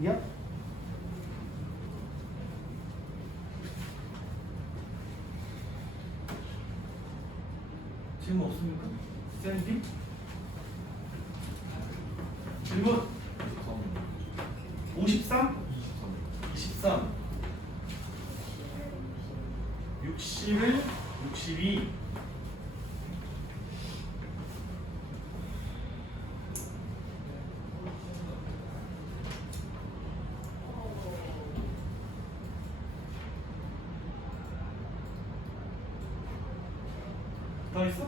이야? 질문 없습니까? 샌디? 질문 53? 23 61 62 더 있어?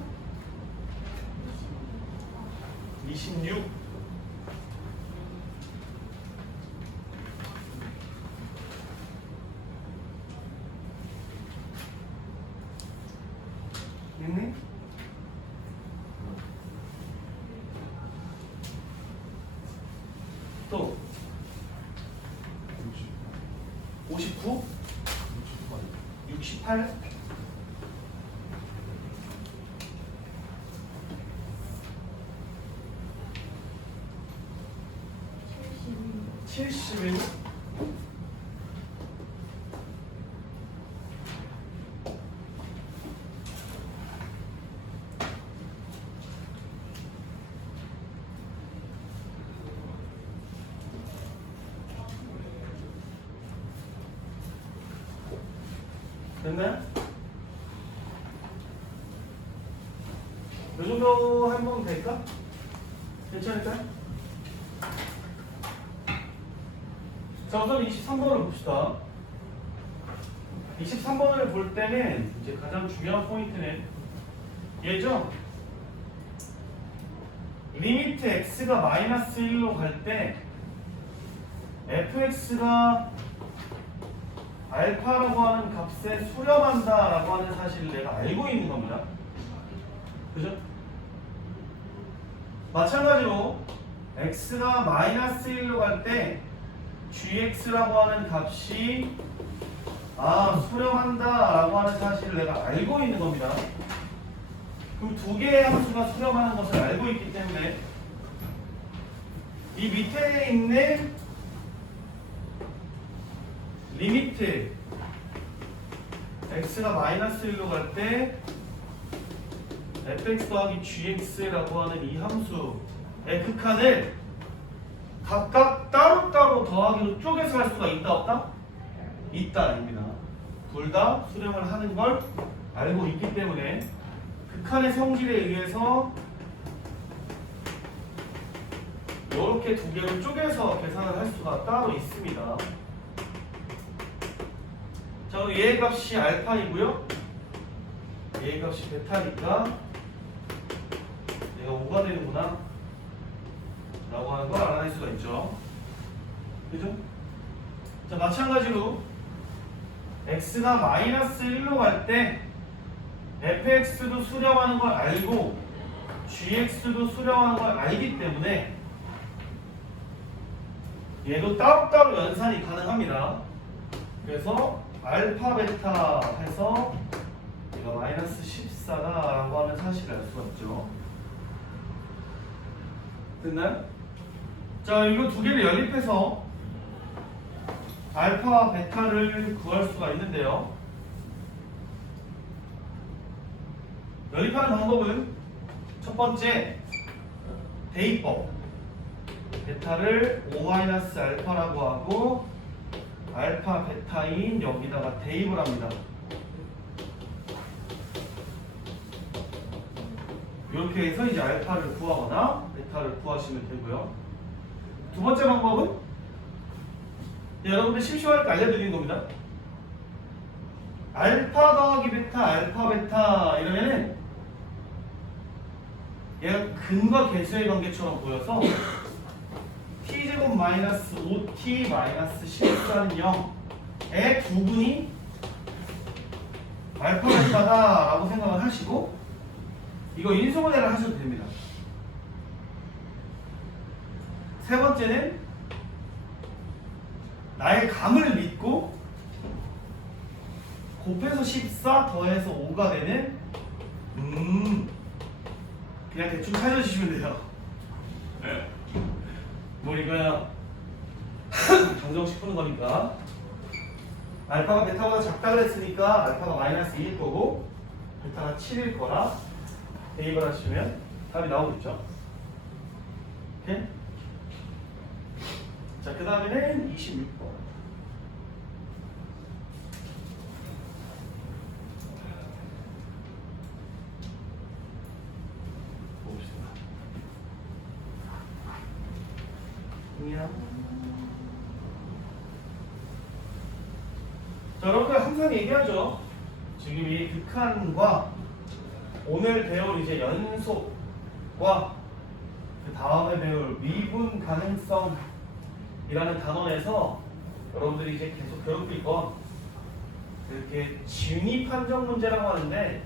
26 됐니? 또 59 68 71 됐나요? 이 정도 해보면 될까? 괜찮을까요? 자, 우선 23번을 봅시다. 23번을 볼 때는 이제 가장 중요한 포인트는 얘죠? 리미트 x가 마이너스 1로 갈 때 fx가 알파라고 하는 값에 수렴한다라고 하는 사실을 내가 알고 있는 겁니다. 그죠? 마찬가지로 x가 마이너스 1로 갈 때 gx라고 하는 값이 수렴한다라고 하는 사실을 내가 알고 있는 겁니다. 그럼 두 개의 함수가 수렴하는 것을 알고 있기 때문에 이 밑에 있는 리미트 x가 마이너스 1로 갈 때 fx 더하기 gx라고 하는 이 함수의 극한을 각각 따로따로 더하기로 쪼개서 할 수가 있다 없다? 있다입니다. 둘 다 수렴을 하는 걸 알고 있기 때문에 극한의 성질에 의해서 이렇게 두 개를 쪼개서 계산을 할 수가 따로 있습니다. 자, 그럼 얘의 값이 알파이고요. 얘의 값이 베타니까 얘가 5가 되는구나 라고 하는 걸 알아낼 수가 있죠. 그죠? 자, 마찬가지로 x가 마이너스 1로 갈 때 fx도 수렴하는 걸 알고 gx도 수렴하는 걸 알기 때문에 얘도 따로따로 연산이 가능합니다. 그래서 알파 베타 해서 얘가 마이너스 14다라고 하는 사실을 알 수가 있죠. 됐나요? 자, 이거 두 개를 연립해서 알파와 베타를 구할 수가 있는데요. 연립하는 방법은 첫 번째 대입법. 베타를 O-알파라고 하고 알파 베타인 여기다가 대입을 합니다. 이렇게 해서 이제 알파를 구하거나 베타를 구하시면 되고요. 두 번째 방법은 여러분들 심심하니까 알려드리는 겁니다. 알파 더하기 베타, 알파 베타 이러면은 얘가 근과 계수의 관계처럼 보여서 t제곱 마이너스 5t 마이너스 14는 0의 부분이 알파 베타다 라고 생각을 하시고 이거 인수분해를 하셔도 됩니다. 세 번째는 나의 감을 믿고 곱해서 14 더해서 5가 되는 그냥 대충 찾아주시면 돼요. 뭐 이거야 정정식 푸는 거니까. 알파가 베타보다 작다 그랬으니까 알파가 마이너스 2일 거고 베타가 7일 거라 대입을 하시면 답이 나오겠죠. 오케이? 자, 그 다음에는 26번. 봅시다. 자, 여러분들 항상 얘기하죠. 지금 이 극한과 오늘 배울 이제 연속과 그 다음에 배울 미분 가능성이라는 단원에서 여러분들이 이제 계속 괴롭힐 건 이렇게 진위 판정 문제라고 하는데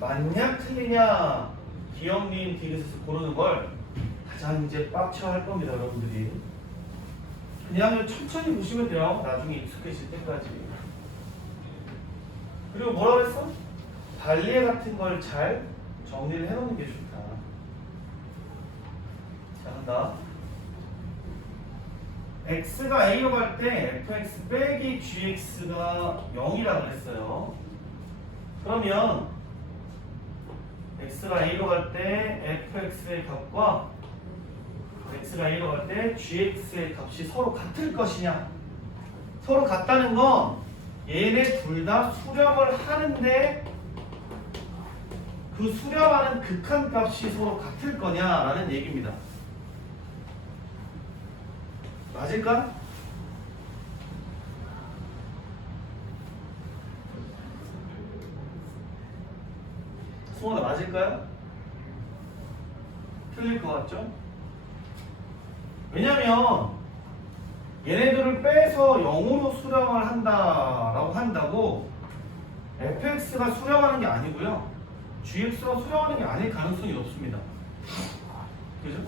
맞냐 틀리냐 기억 니은 디귿에서 고르는 걸 가장 이제 빡쳐 할 겁니다. 여러분들이 그냥 천천히 보시면 돼요. 나중에 익숙해질 때까지. 그리고 뭐라 그랬어? 발리에 같은 걸 잘 정리를 해놓는 게 좋다. 자, 간다. x가 a로 갈 때 fx 빼기 gx가 0이라고 그랬어요. 그러면 x가 a로 갈 때 fx의 값과 x가 a로 갈 때 gx의 값이 서로 같을 것이냐? 서로 같다는 건 얘네 둘 다 수렴을 하는데 그 수렴하는 극한값이 서로 같을 거냐라는 얘기입니다. 맞을까? 수원아 맞을까요? 틀릴 것 같죠? 왜냐면 얘네들을 빼서 0으로 수렴을 한다라고 한다고 fx가 수렴하는 게 아니고요. gx가 수렴하는 게 아닐 가능성이 높습니다. 그죠?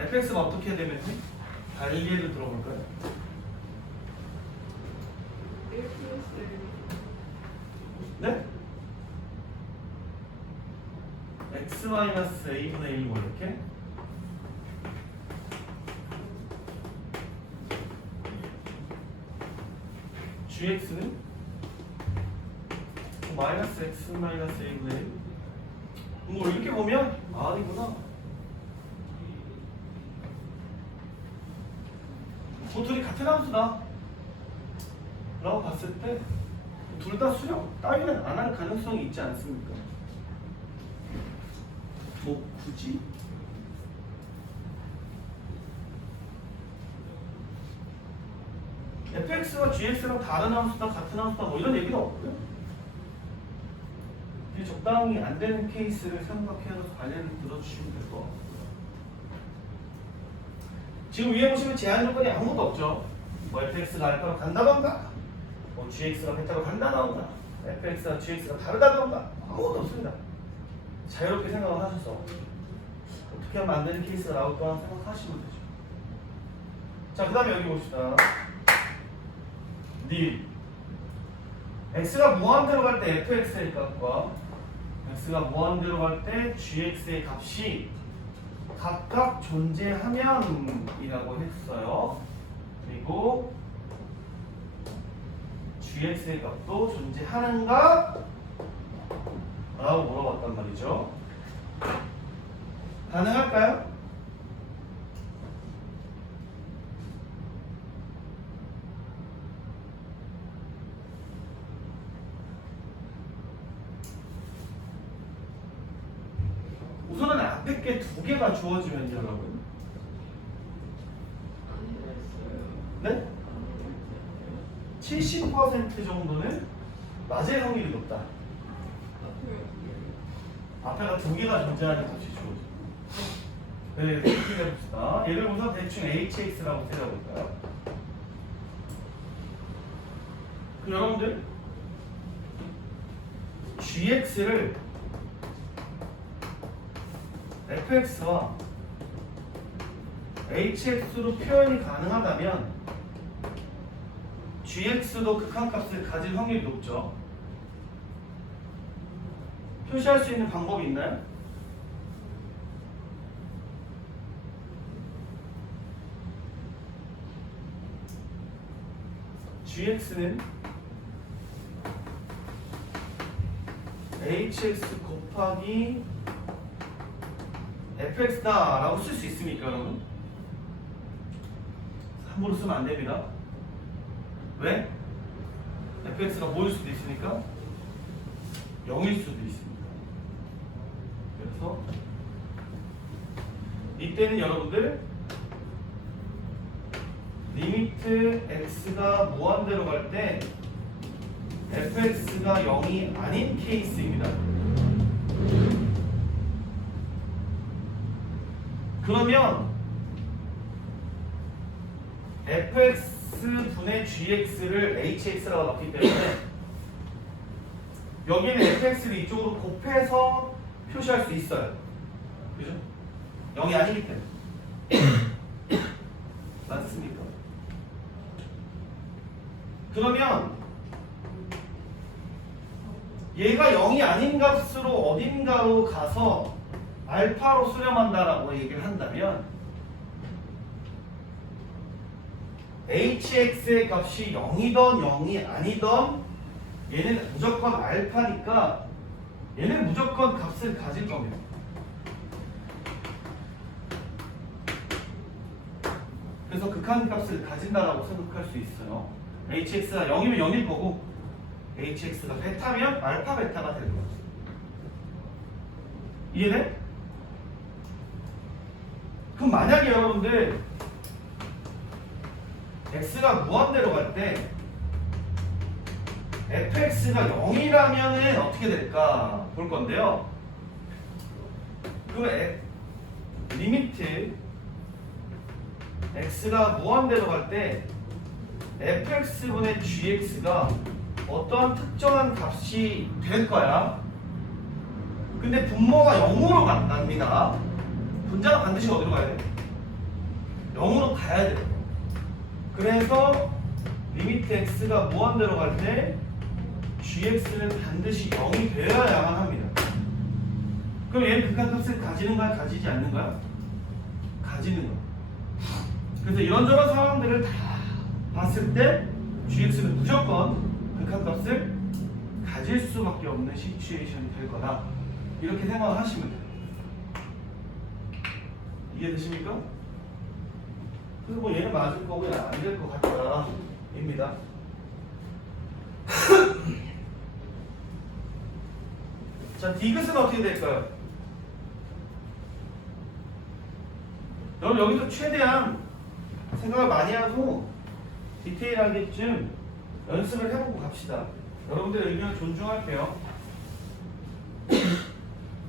fx가 어떻게 되면 달리를 들어볼까요? 1 플러스 네? x 마이너스 a분의 1 뭐 이렇게? gx는 마이너스 x 마이너스 a분의 1. 뭐 이렇게 보면 아니구나. 둘이 같은 함수다 라고 봤을 때 둘 다 수렴 따위는 안 할 가능성이 있지 않습니까? 뭐 굳이? fx가 gx랑 다른 함수다 같은 함수다 뭐 이런 얘기는 없고요. 이제 적당히 안 되는 케이스를 생각해서 관련을 들어주시면 될 것 같고요. 지금 위에 보시면 제한 조건이 아무것도 없죠. 뭐 fx가 알파로 간다던가 뭐 gx가 베타로 간다던가 fx가 gx가 다르다던가 아무것도 없습니다. 자유롭게 생각을 하셔서 어떻게 하면 안 되는 케이스가 나올까 생각하시면 되죠. 자, 그 다음에 여기 봅시다. 니 x가 무한대로 갈 때 fx의 값과 x가 무한대로 갈 때 gx의 값이 각각 존재하면이라고 했어요. 그리고 gx의 값도 존재하는가? 라고 물어봤단 말이죠. 가능할까요? 우선은 앞에 게 두 개가 주어지면 여러분 네? 70% 정도는 맞을 확률이 높다. 앞에가 두 개가 존재하는 값이 주어져. 네, 이렇게 해봅시다. 얘를 우선 대충 hx라고 세워볼까요? 그럼 여러분들 gx를 fx와 hx로 표현이 가능하다면 gx도 극한값을 가질 확률이 높죠. 표시할 수 있는 방법이 있나요? gx는 hx 곱하기 fx다 라고 쓸 수 있습니까 여러분? 함부로 쓰면 안 됩니다. 왜? fx가 뭐일 수도 있으니까 0일 수도 있습니다. 그래서 이때는 여러분들 리미트 x가 무한대로 갈 때 fx가 0이 아닌 케이스입니다. 그러면 fx분의 gx를 hx라고 넣기 때문에 여기는 fx를 이쪽으로 곱해서 표시할 수 있어요. 그죠? 0이 아니기 때문에. 맞습니까? 그러면 얘가 0이 아닌 값으로 어딘가로 가서 알파로 수렴한다라고 얘기를 한다면 hx의 값이 0이던 0이 아니던 얘는 무조건 알파니까 얘는 무조건 값을 가질 겁니다. 그래서 극한값을 가진다라고 생각할 수 있어요. hx가 0이면 0일 거고 hx가 베타면 알파 베타가 될 거죠. 이해돼? 그럼 만약에 여러분들 x가 무한대로 갈 때 fx가 0이라면은 어떻게 될까 볼 건데요. 그 리미트 x가 무한대로 갈 때 fx분의 gx가 어떠한 특정한 값이 될 거야. 근데 분모가 0으로 납니다. 분자가 반드시 어디로 가야 돼? 0으로 가야 돼. 그래서 리미트 x가 무한대로 갈 때 gx는 반드시 0이 되어야만 합니다. 그럼 얘는 극한값을 가지는 거야? 가지지 않는 거야? 가지는 거야. 그래서 이런저런 상황들을 다 봤을 때 gx는 무조건 극한값을 가질 수밖에 없는 시츄에이션이 될 거다. 이렇게 생각을 하시면 돼요. 이해되십니까? 그래서 뭐 얘는 맞을 거고 얘는 안 될 것 같다 입니다. 자, 디귿은 어떻게 될까요? 여러분 여기서 최대한 생각을 많이 하고 디테일하게 좀 연습을 해보고 갑시다. 여러분들의 의견을 존중할게요.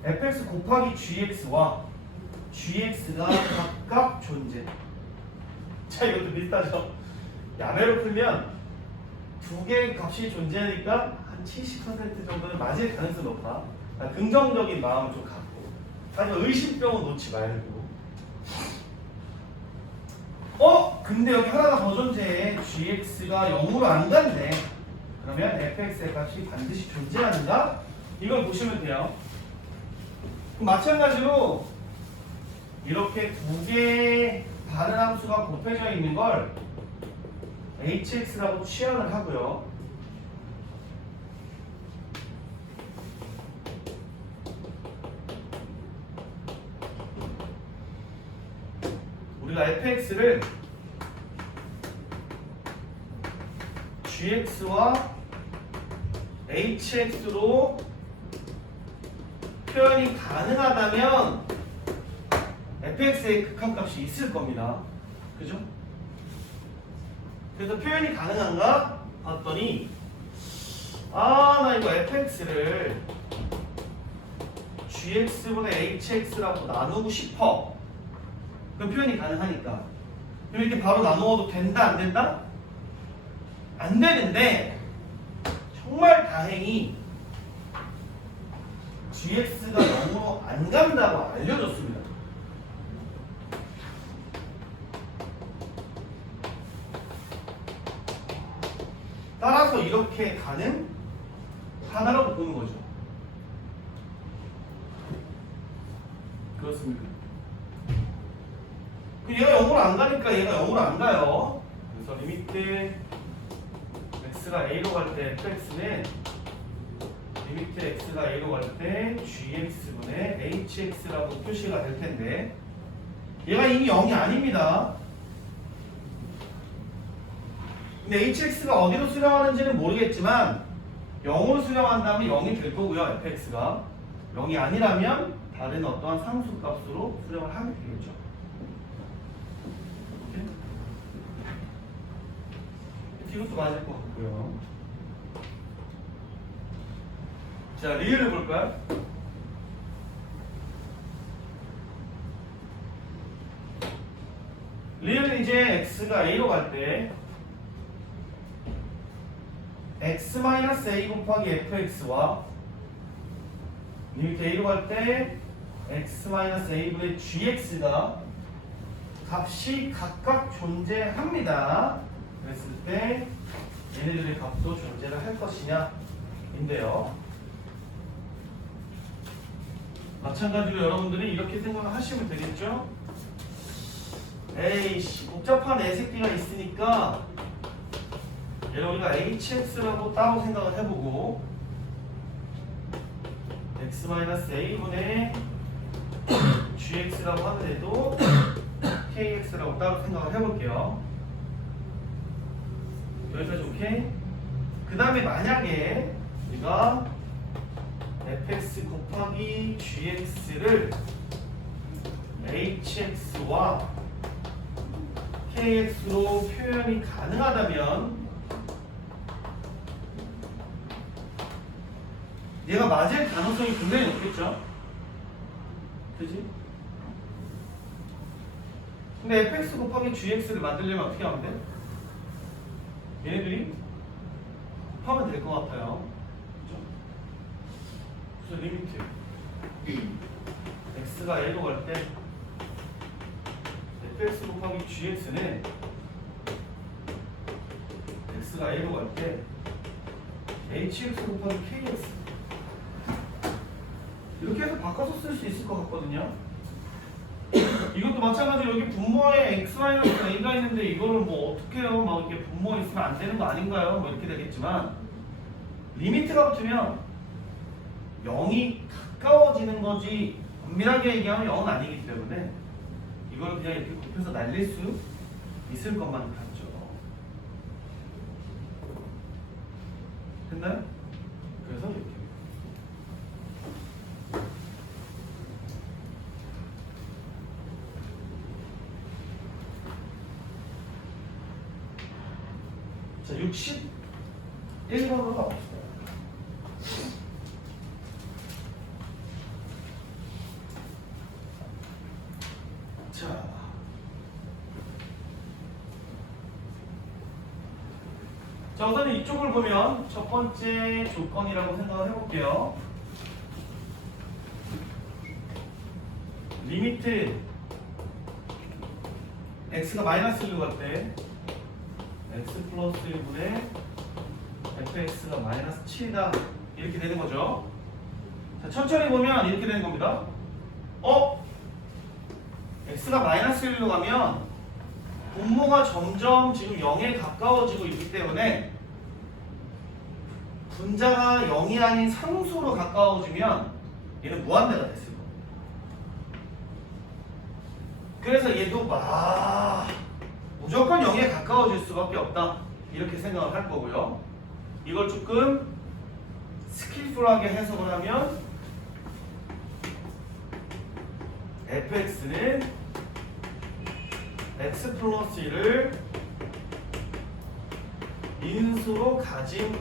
fx 곱하기 gx와 gx가 각각 존재. 자, 이것도 비슷하죠? 야매로 풀면 두 개의 값이 존재하니까 한 70% 정도는 맞을 가능성이 높아. 긍정적인 마음을 좀 갖고. 하지만 의심병은 놓지 말고. 근데 여기 하나가 더 존재해. gx가 0으로 안 간대. 그러면 fx의 값이 반드시 존재하는가? 이걸 보시면 돼요. 그럼 마찬가지로 이렇게 두 개의 다른 함수가 곱해져 있는 걸 hx라고 취향을 하고요. 우리가 fx를 gx와 hx로 표현이 가능하다면 fx의 극한값이 있을 겁니다. 그죠? 그래서 표현이 가능한가? 봤더니 나 이거 fx를 gx분의 hx라고 나누고 싶어. 그럼 표현이 가능하니까. 그럼 이렇게 바로 나누어도 된다? 안 된다? 안 되는데 정말 다행히 gx가 0으로 안 간다고 알려줬습니다. 따라서 이렇게 가는 하나로 보는 거죠. 그렇습니까? 얘가 0으로 안 가니까 얘가 0으로 안 가요. 그래서 리미트 x가 a로 갈 때 fx는 리미트 x가 a로 갈 때 gx분의 hx라고 표시가 될 텐데 얘가 이미 0이 아닙니다. 근데 hx가 어디로 수렴하는지는 모르겠지만 0으로 수렴한다면 0이 될 거고요. fx가 0이 아니라면 다른 어떠한 상수 값으로 수렴을 하게 되겠죠. 오케이? 이것도 맞을 것 같고요. 자, 리을을 볼까요? 리을은 이제 x가 a로 갈 때 x-a 곱하기 fx와 리미트 a로 갈 때 x-a분의 gx가 값이 각각 존재합니다. 그랬을 때 얘네들의 값도 존재를 할 것이냐 인데요. 마찬가지로 여러분들이 이렇게 생각을 하시면 되겠죠. 에이씨 복잡한 애새끼가 있으니까 얘를 우리가 hx라고 따로 생각을 해보고 x-a분의 gx라고 하더라도 kx라고 따로 생각을 해볼게요. 여기까지 오케이? 그 다음에 만약에 우리가 fx 곱하기 gx를 hx와 kx로 표현이 가능하다면 얘가 맞을 가능성이 굉장히 높겠죠? 그지? 근데 fx 곱하기 gx를 만들려면 어떻게 하면 돼? 얘네들이 곱하면 될 것 같아요. 그죠? 그래서 리미트 x가 a로 갈 때 fx 곱하기 gx는 x가 a로 갈 때 hx 곱하기 kx 이렇게 해서 바꿔서 쓸 수 있을 것 같거든요. 이것도 마찬가지로 여기 분모에 x-a가 있는데 이거를 뭐 어떻게 해요? 막 이렇게 분모에 있으면 안 되는 거 아닌가요? 뭐 이렇게 되겠지만 리미트가 붙으면 0이 가까워지는 거지 엄밀하게 얘기하면 0은 아니기 때문에 이걸 그냥 이렇게 곱해서 날릴 수 있을 것만 같죠. 됐나요? 그래서 이렇게 자, 61번으로 가봅시다. 자, 우선 이쪽을 보면 첫 번째 조건이라고 생각을 해볼게요. 리미트 x가 마이너스 1로 갈 때 x 플러스 1분의 fx가 마이너스 7이다 이렇게 되는 거죠. 자, 천천히 보면 이렇게 되는 겁니다. x가 마이너스 1로 가면 분모가 점점 지금 0에 가까워지고 있기 때문에 분자가 0이 아닌 상수로 가까워지면 얘는 무한대가 됐을 거예요. 그래서 얘도 무조건 0에 가까워질 수밖에 없다 이렇게 생각을 할 거고요. 이걸 조금 스킬풀하게 해석을 하면 fx는 x 플러스 1을 인수로 가진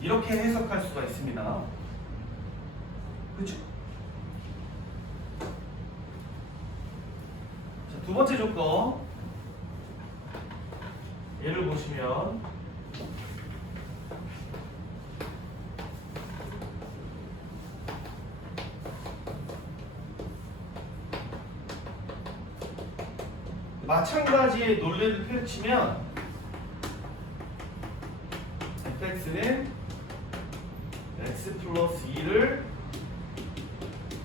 이렇게 해석할 수가 있습니다. 그렇죠? 자, 두 번째 조건 얘를 보시면 마찬가지의 논리를 펼치면 fx는 x 플러스 2를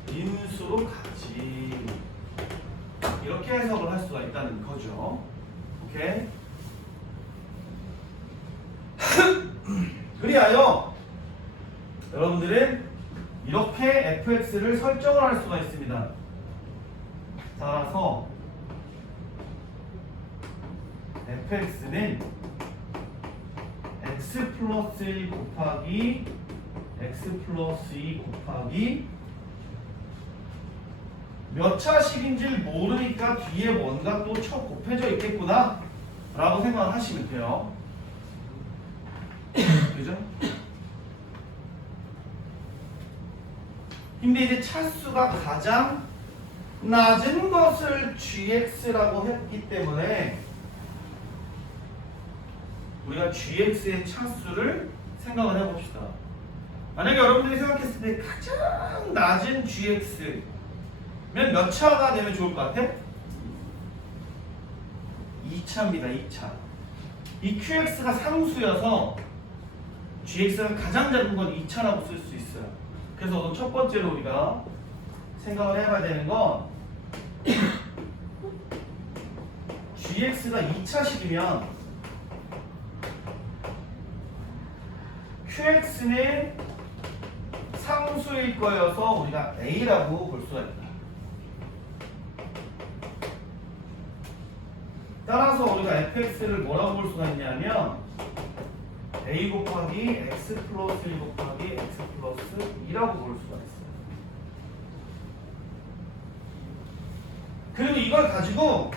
인수로 가지 이렇게 해석을 할 수가 있다는 거죠. 오케이? 여러분들은 이렇게 fx를 설정을 할 수가 있습니다. 따라서 fx는 x 플러스 1 곱하기 x 플러스 2 곱하기 몇 차식인지 모르니까 뒤에 뭔가 또 쳐 곱해져 있겠구나 라고 생각을 하시면 돼요. 그죠? 근데 이제 차수가 가장 낮은 것을 gx라고 했기 때문에 우리가 gx의 차수를 생각을 해봅시다. 만약에 여러분들이 생각했을 때 가장 낮은 gx면 몇 차가 되면 좋을 것 같아? 2차입니다. 2차. 이 qx가 상수여서 gx가 가장 작은 건 2차라고 쓸 수 있어요. 그래서 우선 첫 번째로 우리가 생각을 해봐야 되는 건 gx가 2차식이면 qx는 상수일 거여서 우리가 a라고 볼 수가 있다. 따라서 우리가 fx를 뭐라고 볼 수가 있냐면 a 곱하기 x 플러스 1 곱하기 x 플러스 2라고 볼 수가 있어요. 그리고 이걸 가지고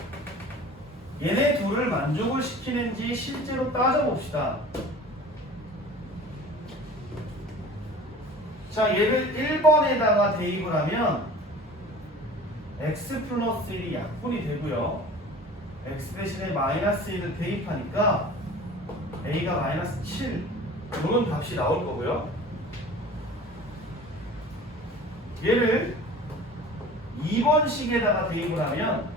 얘네 둘을 만족을 시키는지 실제로 따져봅시다. 자, 얘를 1번에다가 대입을 하면 x 플러스 1이 약분이 되고요. x 대신에 마이너스 1을 대입하니까 a가 마이너스 7 이런 값이 나올 거고요. 얘를 2번식에다가 대입을 하면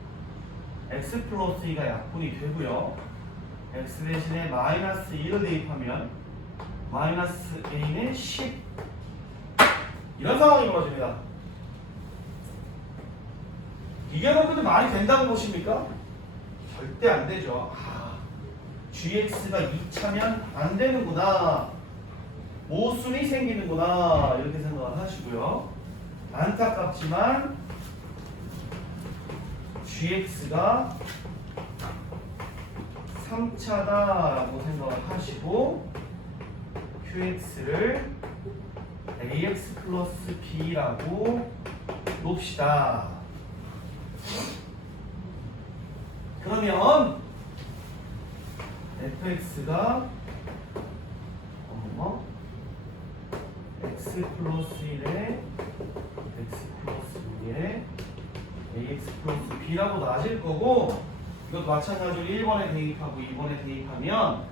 x 플러스 2가 약분이 되고요. x 대신에 마이너스 1을 대입하면 마이너스 a는 10 이런 상황이 벌어집니다. 이게 여러분들 말이 된다고 보십니까? 절대 안 되죠. gx가 2차면 안 되는구나. 모순이 생기는구나. 이렇게 생각을 하시고요. 안타깝지만 gx가 3차다라고 생각을 하시고 qx를 ax 플러스 b라고 놉시다. 그러면 fx가 x 플러스 1에 x 플러스 2에 ax 플러스 b라고 나질 거고 이것도 마찬가지로 1번에 대입하고 2번에 대입하면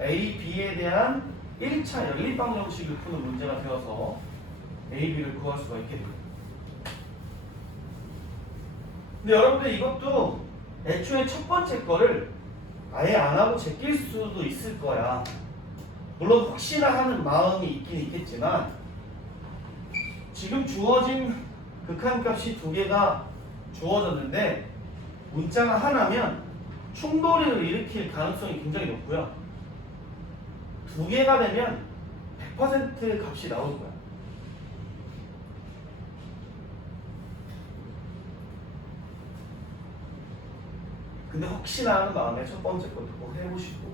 a, b에 대한 1차 연립방정식을 푸는 문제가 되어서 a, b를 구할 수가 있게 됩니다. 근데 여러분들 이것도 애초에 첫 번째 거를 아예 안 하고 제낄 수도 있을 거야. 물론 혹시나 하는 마음이 있긴 있겠지만 지금 주어진 극한값이 두 개가 주어졌는데 문자가 하나면 충돌을 일으킬 가능성이 굉장히 높고요. 두 개가 되면 100% 값이 나올 거야. 근데 혹시나 하는 마음에 첫 번째 것도 꼭 해보시고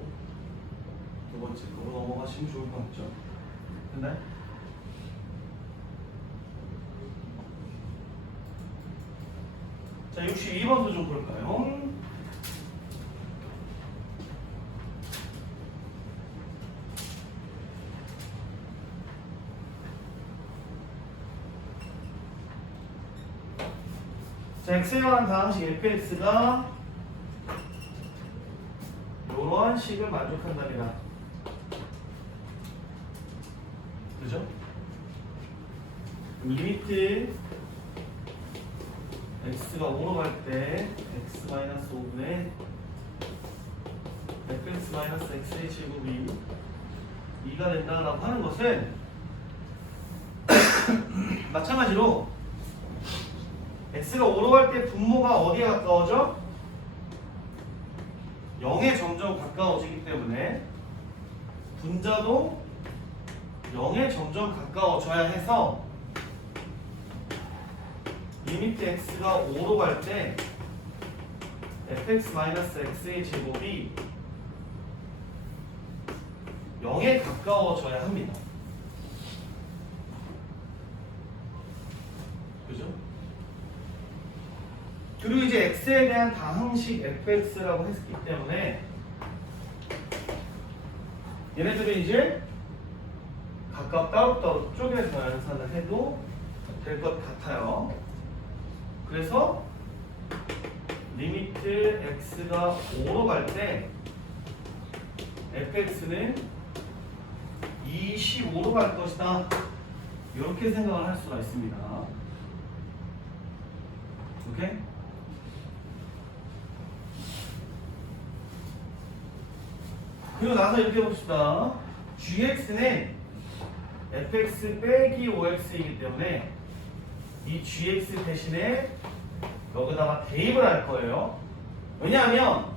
두 번째 거로 넘어가시면 좋을 것 같죠? 됐나요? 자, 62번도 좀 볼까요? 자, x에 관한 다항식 fx가 이러한 식을 만족한답니다. 그죠? 리미트 x가 5로 갈 때 x-5분의 fx-x의 제곱이 2가 된다라고 하는 것은 마찬가지로 x가 5로 갈 때 분모가 어디에 가까워져? 0에 점점 가까워지기 때문에 분자도 0에 점점 가까워져야 해서 리미트 x가 5로 갈 때 fx-x의 제곱이 0에 가까워져야 합니다. 그죠? 그리고 이제 x에 대한 다항식 fx라고 했기 때문에 얘네들은 이제 각각 따로따로 쪼개서 연산을 해도 될 것 같아요. 그래서 리미트 x가 5로 갈 때 fx는 25로 갈 것이다. 이렇게 생각을 할 수가 있습니다. 오케이? 그리고 나서 이렇게 봅시다. gx는 fx 빼기 5x이기 때문에 이 gx 대신에 여기다가 대입을 할 거예요. 왜냐하면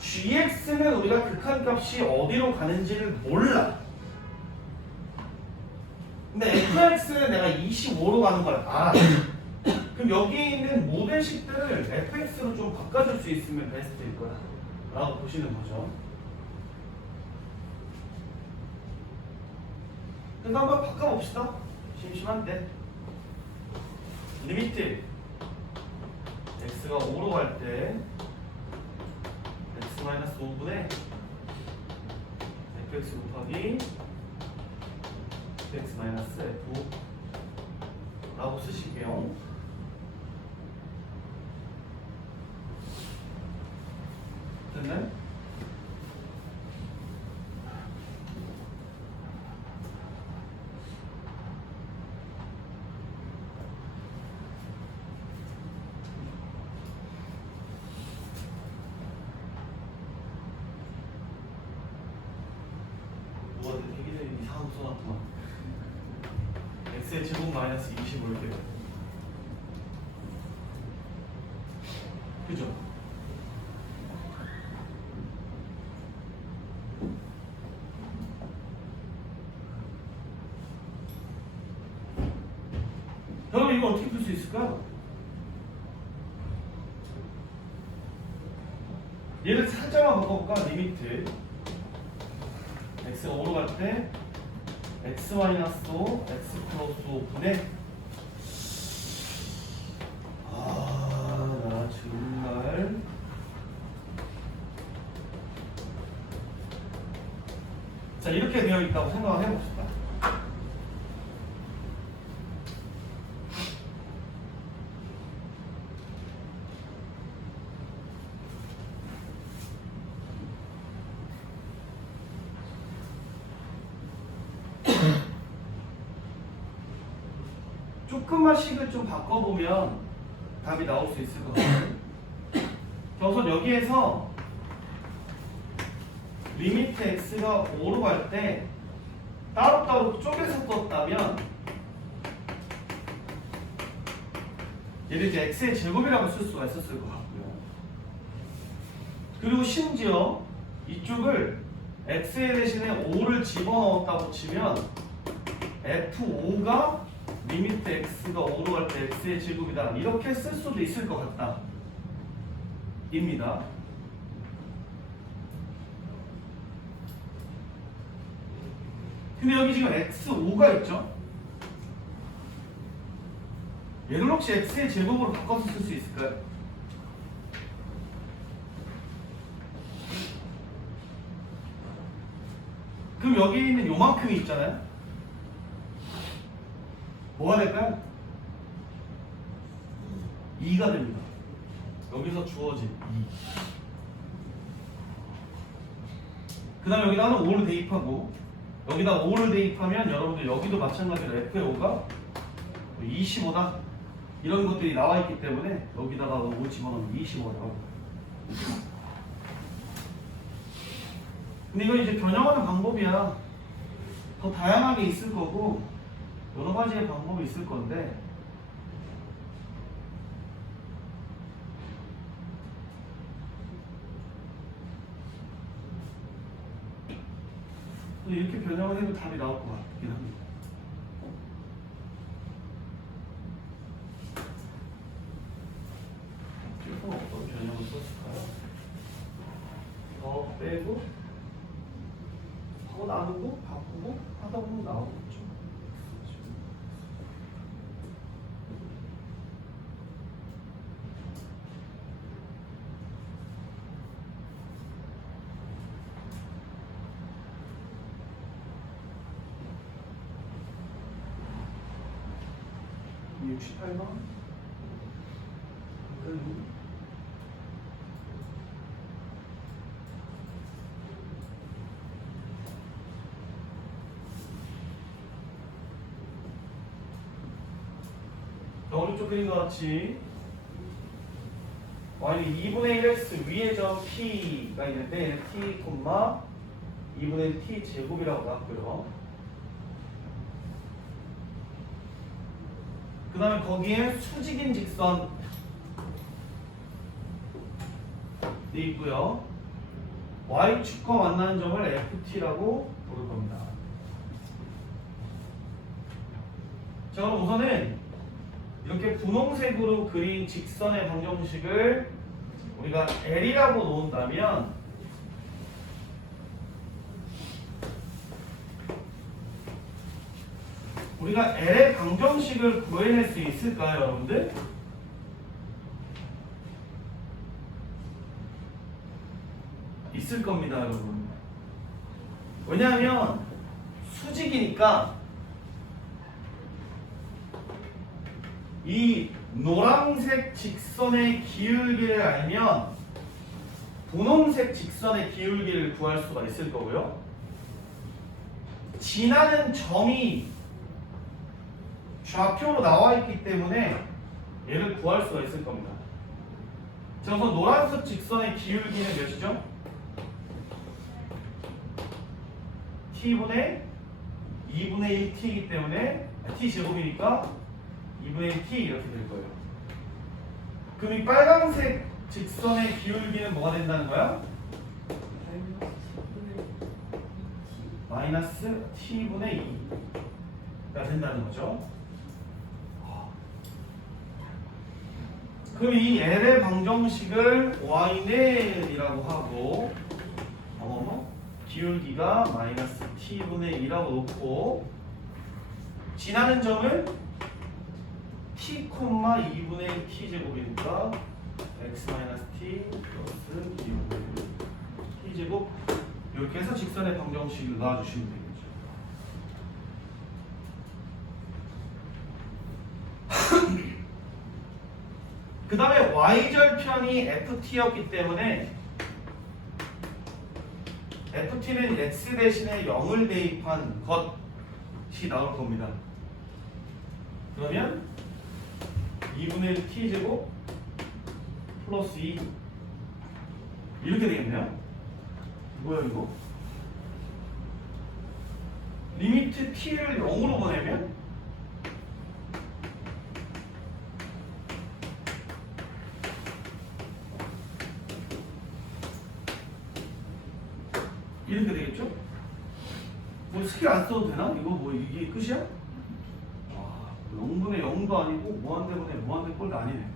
gx는 우리가 극한값이 어디로 가는지를 몰라. 근데 fx는 내가 25로 가는 걸 알아. 그럼 여기 있는 모든 식들을 fx로 좀 바꿔줄 수 있으면 베스트일 거야 라고 보시는 거죠. 그래서 한번 바꿔봅시다. 심심한데 리미트 x가 5로 갈 때 x-5분의 fx 곱하기 x-f 라고 쓰실게요. 됐나요? 뭐가 되게 이상한 거 써놨구만. x의 제곱 마이너스 25 이렇게. 그죠? 그럼 이거 어떻게 풀 수 있을까요? 얘를 살짝만 바꿔볼까? 리미트 x가 5로 갈 때 x-5, x 플러스 5분의 나 정말 자 이렇게 되어 있다고 생각을 해봅시다. 조금만 식을 좀 바꿔보면 답이 나올 수 있을 것 같아요. 자, 우선 여기에서 리미트 x가 5로 갈 때 따로따로 쪼개서 떴다면 얘를 이제 x의 제곱이라고 쓸 수가 있었을 것 같고요. 그리고 심지어 이쪽을 x의 대신에 5를 집어넣었다고 치면 f5가 리미트 x가 5로 갈 때 x의 제곱이다 이렇게 쓸 수도 있을 것 같다 입니다. 근데 여기 지금 x5가 있죠? 얘를 혹시 x의 제곱으로 바꿔서 쓸 수 있을까요? 그럼 여기 있는 요만큼이 있잖아요? 뭐가 될까요? 2가 됩니다. 여기서 주어진 2. 그 다음에 여기다가 5를 대입하고 여기다 5를 대입하면 여러분들 여기도 마찬가지로 f의 5가 25다 이런 것들이 나와 있기 때문에 여기다가 5 집어넣으면 25라고. 근데 이건 이제 변형하는 방법이야. 더 다양하게 있을 거고 여러 가지의 방법이 있을 건데 근데 이렇게 변형을 해도 답이 나올 것 같긴 합니다. 이건 어떤 변형을 썼을까요? 더 빼고 하고 나누고 바꾸고 하다 보면 나오겠죠. 이 68번 오른쪽 그린 것 같이 y는 2분의 1x 위에 점 t가 있는데 얘는 t, 2분의 t 제곱이라고 나왔고요. 그 다음에 거기에 수직인 직선 있고요. y축과 만나는 점을 ft라고 부를 겁니다. 자, 그럼 우선은 이렇게 분홍색으로 그린 직선의 방정식을 우리가 L이라고 놓은다면 우리가 L의 방정식을 구해낼 수 있을까요, 여러분들? 있을 겁니다, 여러분. 왜냐하면 수직이니까 이 노란색 직선의 기울기를 알면 분홍색 직선의 기울기를 구할 수가 있을 거고요. 지나는 점이 좌표로 나와 있기 때문에 얘를 구할 수가 있을 겁니다. 자, 우선 노란색 직선의 기울기는 몇이죠? t분의 2분의 1t이기 때문에 t 제곱이니까 2분의 1t 이렇게 될 거예요. 그럼 이 빨간색 직선의 기울기는 뭐가 된다는 거야? 마이너스 t분의 2가 된다는 거죠. 그럼 이 L의 방정식을 y는이라고 하고 기울기가 마이너스 t분의 2라고 놓고 지나는 점을 t, 2분의 1 t제곱이니까 x 마이너스 t 플러스 2분의 1 t제곱 이렇게 해서 직선의 방정식을 놔주시면 되겠죠. 그 다음에 y절편이 ft였기 때문에 ft는 x 대신에 0을 대입한 것이 나올 겁니다. 그러면 2분의 1 t제곱 플러스 2 이렇게 되겠네요. 뭐야 이거? 리미트 t를 0으로 보내면 이렇게 되겠죠? 뭐 스킬 안 써도 되나? 이거 뭐 이게 끝이야? 0분의 0도 아니고 무한대분의 무한대 꼴도 아니네.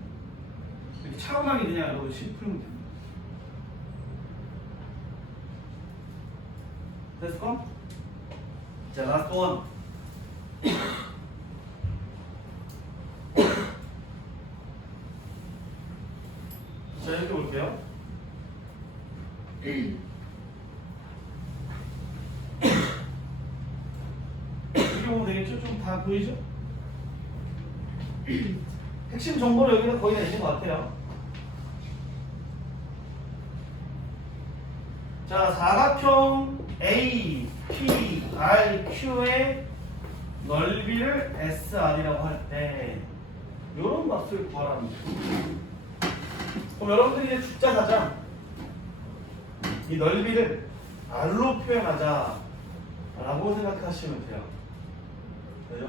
이렇게 차분하게 그냥 여러분 식 풀면 됩니다. 됐어? 자, 라스트 원. 자, 이렇게 볼게요. 이렇게 보면 되겠죠? 좀 다 보이죠? 핵심 정보는 여기가 거의 다 있는 것 같아요. 자, 사각형 A, P, R, Q의 넓이를 SR이라고 할 때 이런 값을 구하라는 거예요. 그럼 여러분들이 이제 죽자 사자 이 넓이를 R로 표현하자 라고 생각하시면 돼요. 그죠?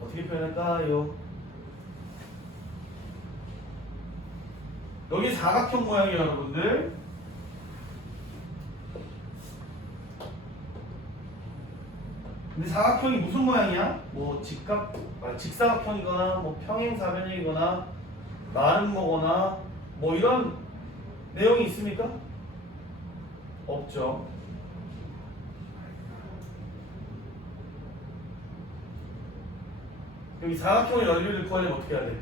어떻게 표현할까요? 여기 사각형 모양이에요, 여러분들. 근데 사각형이 무슨 모양이야? 뭐 직사각형이거나 뭐 평행사변형이거나 나름모거나 뭐 이런 내용이 있습니까? 없죠. 그럼 이 사각형의 넓이를 구하려면 어떻게 해야 돼?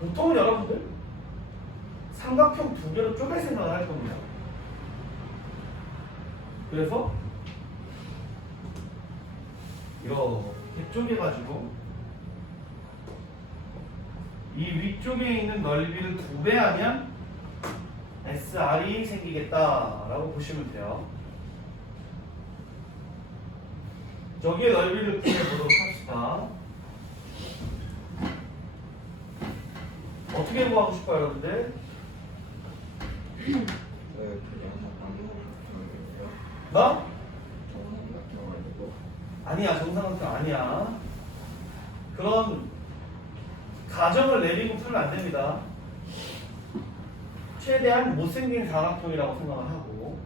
보통은 여러분들 삼각형 두 개로 쪼갤 생각을 할 겁니다. 그래서 이렇게 쪼개가지고 이 위쪽에 있는 넓이를 2배 하면 SR이 생기겠다라고 보시면 돼요. 여기에 넓이를 구해보도록 합시다. 어떻게 구하고 싶어요, 여러분들? 그냥 나? 정상각형 아니고 아니야, 정상각형 아니야. 그런 가정을 내리고 풀면 안 됩니다. 최대한 못생긴 사각형이라고 생각을 하고,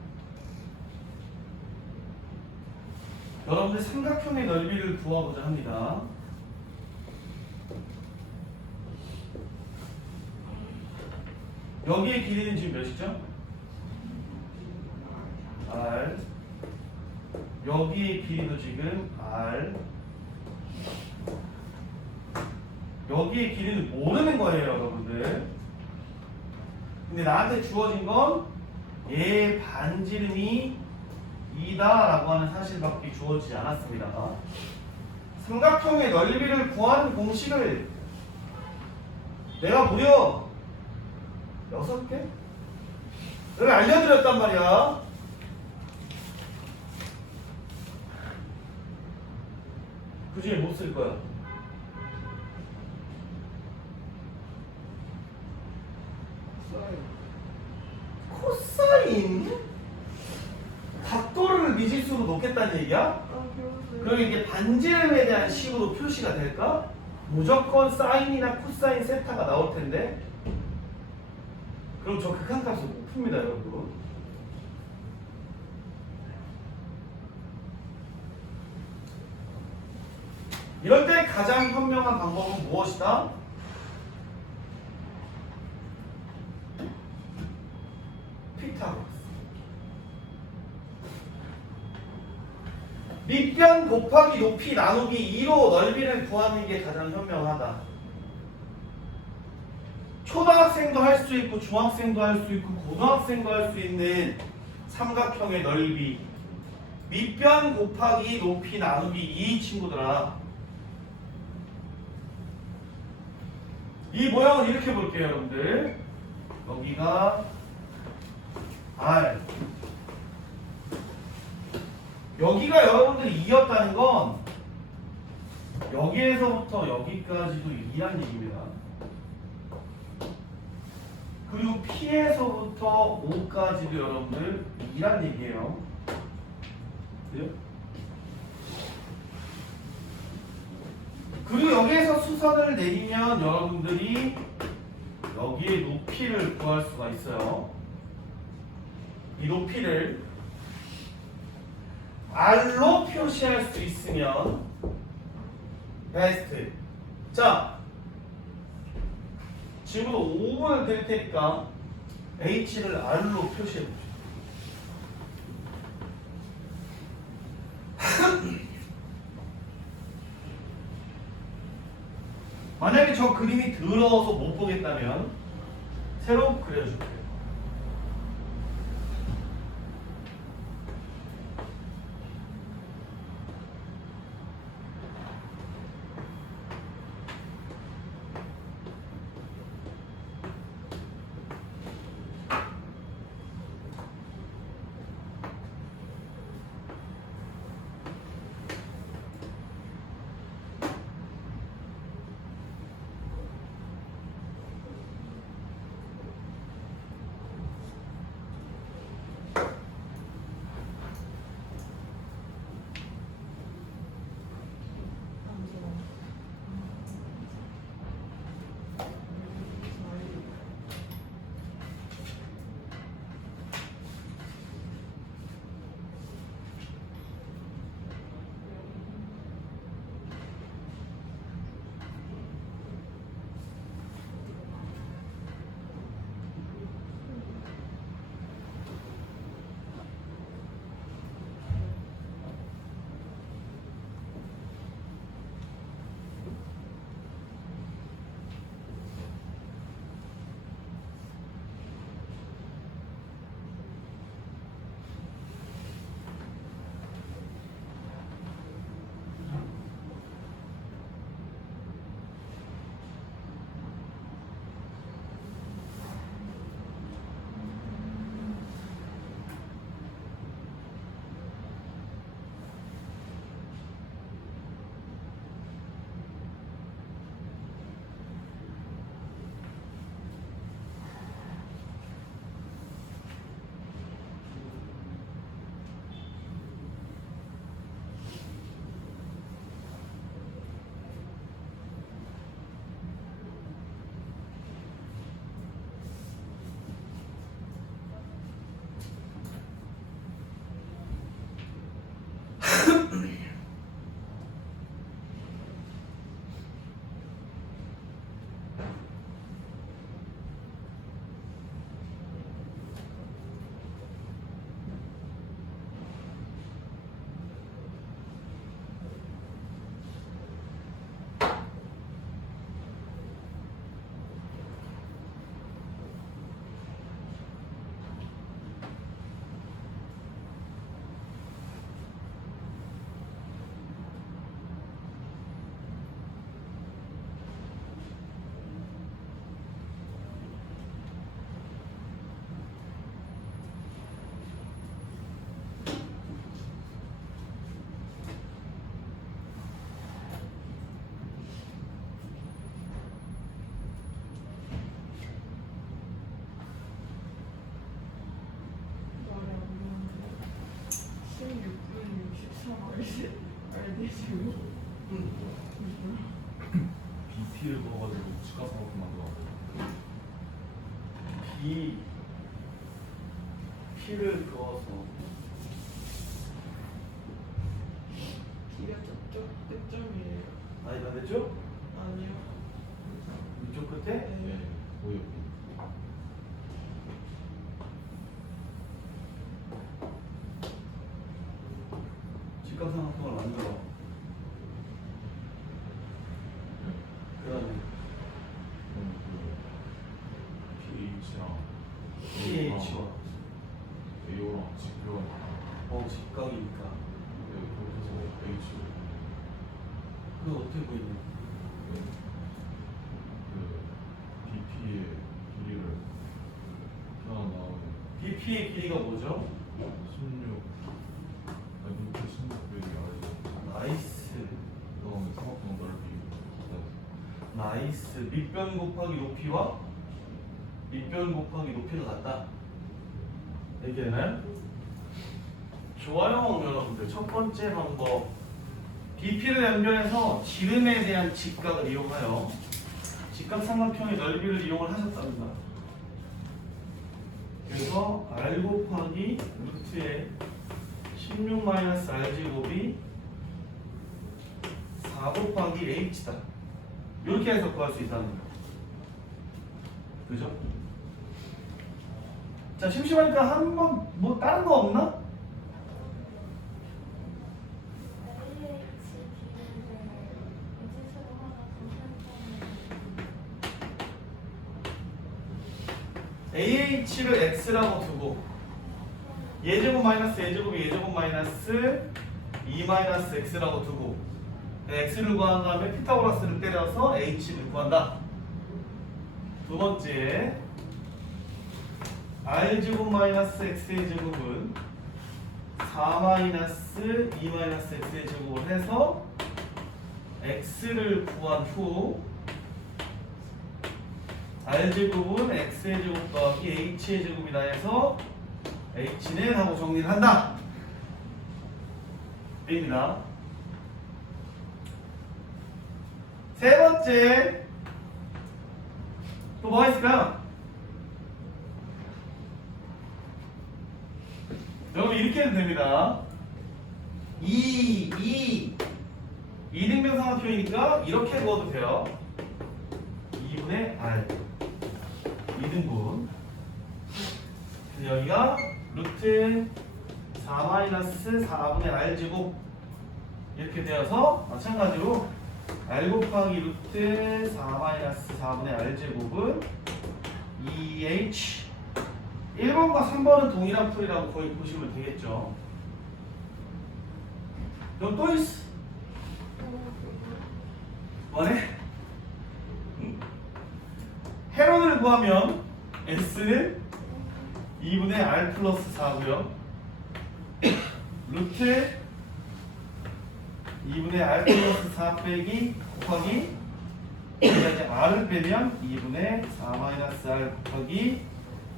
여러분들 삼각형의 넓이를 구하고자 합니다. 여기의 길이는 지금 몇이죠? R. 여기의 길이도 지금 R. 여기의 길이는 모르는 거예요, 여러분들. 근데 나한테 주어진 건 얘의 반지름이 2다 라고 하는 사실밖에 주어지지 않았습니다. 삼각형의 넓이를 구하는 공식을 내가 무려 6개? 여기 알려드렸단 말이야. 그 중에 못 쓸 거야. 코사인? 각도를 미지수로 놓겠다는 얘기야? 아, 배웠어요. 그럼 이게 반지름에 대한 식으로 표시가 될까? 무조건 사인이나 코사인 세타가 나올 텐데. 그럼 저 극한값을 못 풉니다, 여러분. 이럴 때 가장 현명한 방법은 무엇이다? 피타고라스. 밑변 곱하기 높이 나누기 2로 넓이를 구하는 게 가장 현명하다. 초등학생도 할 수 있고 중학생도 할 수 있고 고등학생도 할 수 있는 삼각형의 넓이 밑변 곱하기 높이 나누기 2 친구들아. 이 모양을 이렇게 볼게요, 여러분들. 여기가 R. 여기가 여러분들이 2였다는 건 여기에서부터 여기까지도 2란 얘기입니다. 그리고 P에서부터 5까지도 여러분들 2란 얘기예요. 그죠? 그리고 여기에서 수선을 내리면 여러분들이 여기에 높이를 구할 수가 있어요. 이 높이를 R로 표시할 수 있으면 베스트. 자, 지금부터 5분을 드릴 테니까 H를 R로 표시해 보죠. 만약에 저 그림이 더러워서 못 보겠다면 새로 그려줄게요. B P를 그어서 B가 저쪽 끝점이에요. 많이 반대죠? 아니요. 이쪽 끝에 네. 오요. 직각삼각형을 만들어. 그다음에 PH랑 PH와 AO랑 직교가 직각이니까 그래서 H 그거 어떻게 보이냐? 그 BP의 길이를 하나 나오는 BP의 길이가 뭐죠? 16 루트 16배기 아래죠. 나이스. 그다음에 사각형 넓이 나이스. 밑변 곱하기 높이와 밑변 곱하기 높이가 같다. 이렇게 되나요? 좋아요, 여러분들. 첫 번째 방법. BP를 연결해서 지름에 대한 직각을 이용하여 직각삼각형의 넓이를 이용을 하셨답니다. 그래서 R 곱하기 루트의 16-R 제곱이 4 곱하기 H다. 이렇게 해서 구할 수 있다는 거예요. 그죠? 자, 심심하니까 한번 뭐 다른 거 없나? AH를 X라고 두고 예제곱 마이너스 예제곱이 예제곱 마이너스 2 마이너스 X라고 두고 X를 구한 다음에 피타고라스를 때려서 H를 구한다. 두 번째 R제곱 마이너스 X의 제곱은 4 마이너스 2 마이너스 X의 제곱을 해서 X를 구한 후 R제곱은 X의 제곱 더하기 H의 제곱이다 해서 H는 하고 정리를 한다. 입니다. 세 번째 또 뭐가 있을까요? 여러분 이렇게 해도 됩니다. 이등변 삼각형이니까 이렇게 그어도 돼요. 2분의 R 2등분. 여기가 루트 4-4분의 R 제곱 이렇게 되어서 마찬가지로 R 곱하기 루트 4-4분의 R 제곱은 2H 1번과 3번은 동일한 풀이라고 거의 보시면 되겠죠. 그럼 또 있어. 뭐네? 헤론을 구하면 S는 2분의 R 플러스 4고요. 루트 2분의 R 플러스 4 빼기 곱하기 여기다 이제 R을 빼면 2분의 4 마이너스 R 곱하기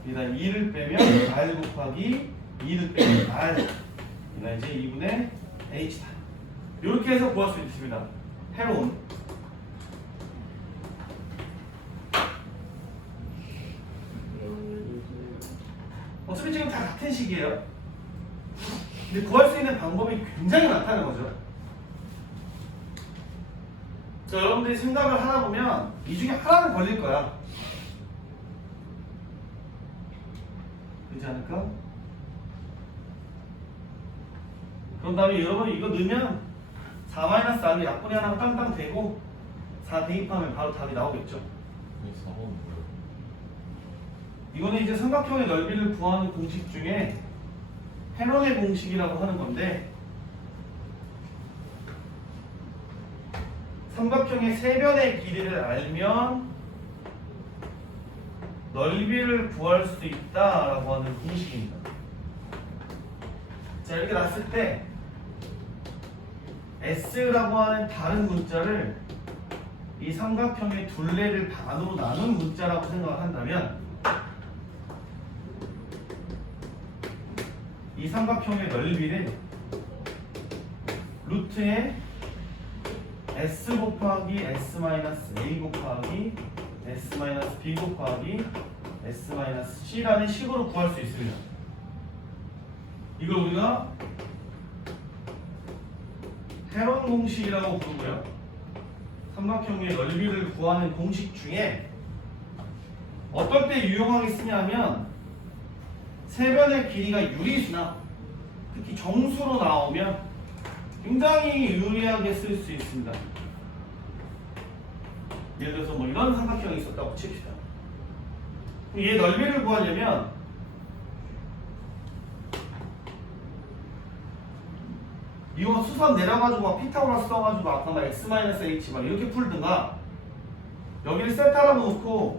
여기다 2를 빼면 R 곱하기 2를 빼면 R 여기다 이제 2분의 H다. 이렇게 해서 구할 수 있습니다. 헤론 어차피 지금 다 같은 식이에요. 근데 구할 수 있는 방법이 굉장히 많다는 거죠. 자, 여러분들이 생각을 하다 보면 이 중에 하나는 걸릴 거야. 그렇지 않을까? 그런 다음에 여러분 이거 넣으면 4-R이 약분의 하나가 땅땅 되고 4 대입하면 바로 답이 나오겠죠. 4번은 뭐예요? 이거는 이제 삼각형의 넓이를 구하는 공식 중에 헤론의 공식이라고 하는 건데 삼각형의 세 변의 길이를 알면 넓이를 구할 수 있다라고 하는 공식입니다. 자, 이렇게 놨을 때 S라고 하는 다른 문자를 이 삼각형의 둘레를 반으로 나눈 문자라고 생각을 한다면 이 삼각형의 넓이는 루트에 S 곱하기 S 마이너스 A 곱하기 S 마이너스 B 곱하기 S-C라는 식으로 구할 수 있습니다. 이걸 우리가 헤론 공식이라고 부르고요. 삼각형의 넓이를 구하는 공식 중에 어떨 때 유용하게 쓰냐면 세변의 길이가 유리수나 특히 정수로 나오면 굉장히 유리하게 쓸 수 있습니다. 예를 들어서 뭐 이런 삼각형이 있었다고 칩시다. 얘 넓이를 구하려면 이거 수선 내려가지고 막 피타고라스 써가지고 아까 막 x-h 막 이렇게 풀든가 여기를 세타라고 놓고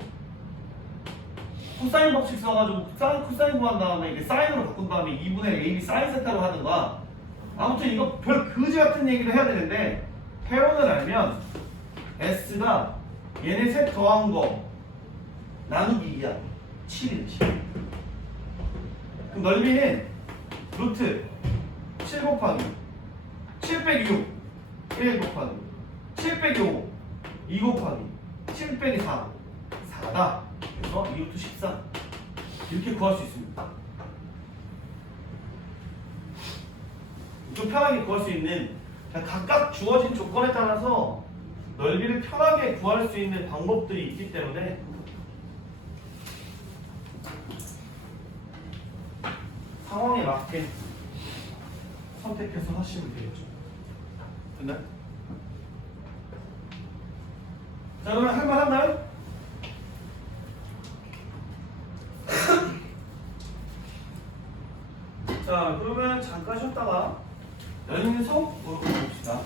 코사인 법칙 써가지고 사인 코사인 구한 다음에 이게 사인으로 바꾼 다음에 2분의 AB 사인 세타로 하든가 아무튼 이거 별 거지 같은 얘기를 해야 되는데 헤론을 알면 S가 얘네 셋 더한 거 나누기 2야 7이지. 그럼 넓이는 루트 7 곱하기 7 빼기 6 1 곱하기 7 빼기 5 2 곱하기 7 빼기 4 4다. 그래서 2루트 14 이렇게 구할 수 있습니다. 좀 편하게 구할 수 있는 그냥 각각 주어진 조건에 따라서 넓이를 편하게 구할 수 있는 방법들이 있기 때문에 상황에 맞게 선택해서 하시면 되겠죠. 됐나요? 자, 그러면 할만한가요? 자, 그러면 잠깐 쉬었다가 연인성 물어봅시다.